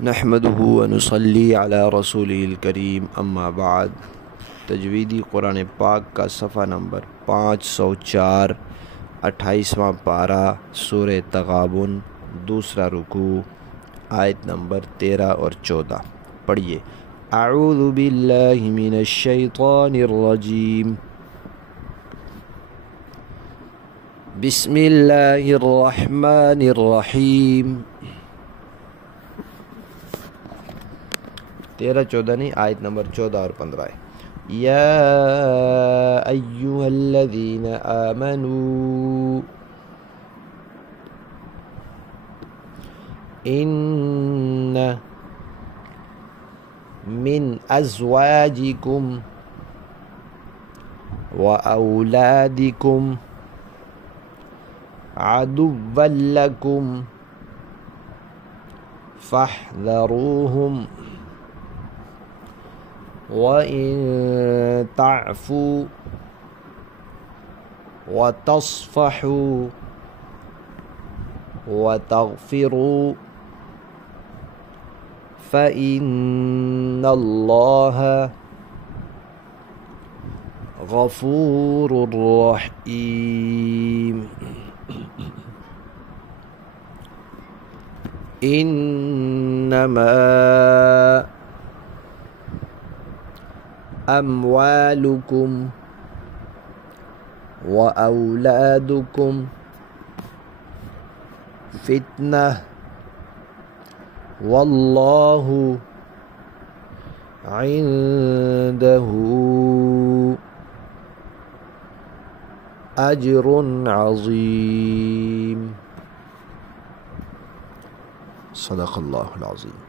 नहमदुहु व नुसल्ली अला रसूलिल करीम अम्मा बाद। तजवीदी कुरान पाक का सफ़ा नंबर 504, 28वां पारा, सूरह तगाबुन, दूसरा रुकू, आयत नंबर 13 और 14। पढ़िए। अऊज़ु बिल्लाहि मिनश शैतानिर रजीम, बिस्मिल्लाहिर रहमानिर रहीम। 13, 14 नहीं, आयत नंबर 14 और 15 है। या अय्युहल्लज़ीना आमनू इन्न मिन अज़वाजिकुम व औलादिकुम अदुव्वन लकुम फहज़रूहुम व इन तअफ़ू व तस्फ़हू व तग़फ़िरू फ़इन्नल्लाह गफ़ूरुर रहीम। इन्नमा अम्वालुकुम व औलादुकुम फितनह वल्लाहु इंदहु अज्रुन अज़ीम। सदक़ल्लाहुल अज़ीम।